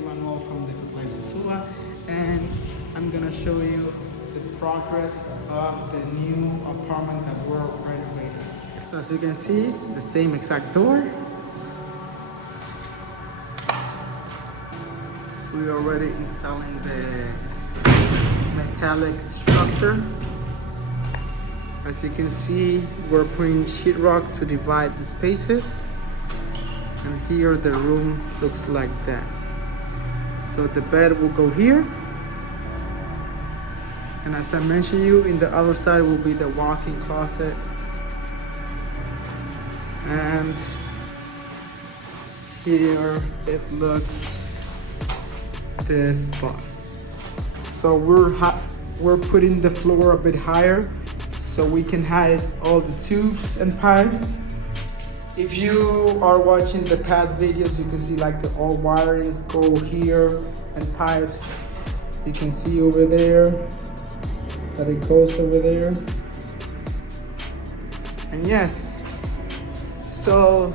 Manuel from the Good Life Sosua, and I'm gonna show you the progress of the new apartment that we're renovating. So as you can see, the same exact door. We're already installing the metallic structure. As you can see, we're putting sheetrock to divide the spaces. And here the room looks like that. So the bed will go here. And as I mentioned you, in the other side will be the walk-in closet. And here it looks this spot. So we're putting the floor a bit higher so we can hide all the tubes and pipes. If you are watching the past videos, you can see like the all wirings go here and pipes. You can see over there that it goes over there. And yes, so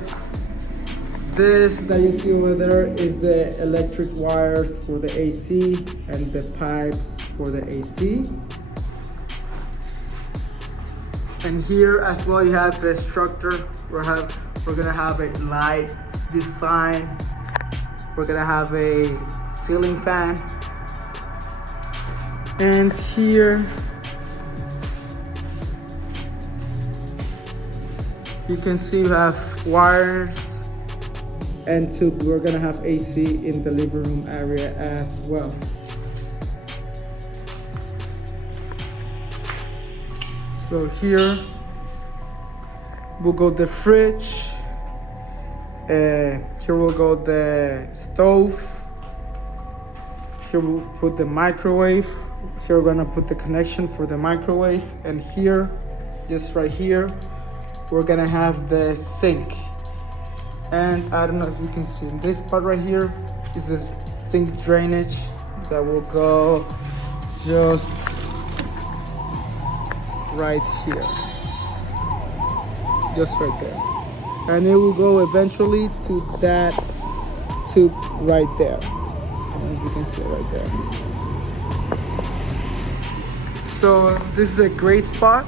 this that you see over there is the electric wires for the AC and the pipes for the AC. And here as well you have the structure. We're gonna have a light design. We're gonna have a ceiling fan. And here you can see you have wires and tube. We're gonna have AC in the living room area as well. So here will go the fridge. Here will go the stove. Here we'll put the microwave. Here we're gonna put the connection for the microwave. And here, just right here, we're gonna have the sink. And I don't know if you can see this part right here is the sink drainage that will go just right here, just right there, and it will go eventually to that tube right there, as you can see right there. So this is a great spot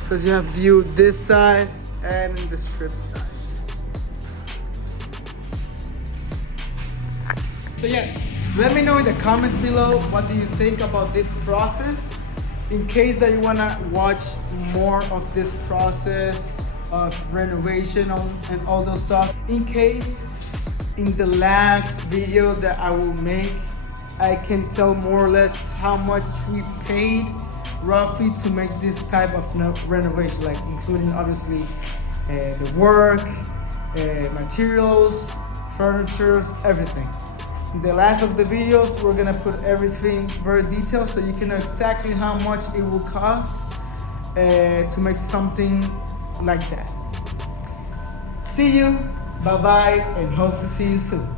because you have view this side and the strip side. So yes, let me know in the comments below what do you think about this process. In case that you wanna watch more of this process of renovation and all those stuff. In case in the last video that I will make, I can tell more or less how much we paid roughly to make this type of renovation, like including obviously the work, materials, furniture, everything. In the last of the videos, we're gonna put everything very detailed so you can know exactly how much it will cost to make something like that. See you, bye bye, and hope to see you soon.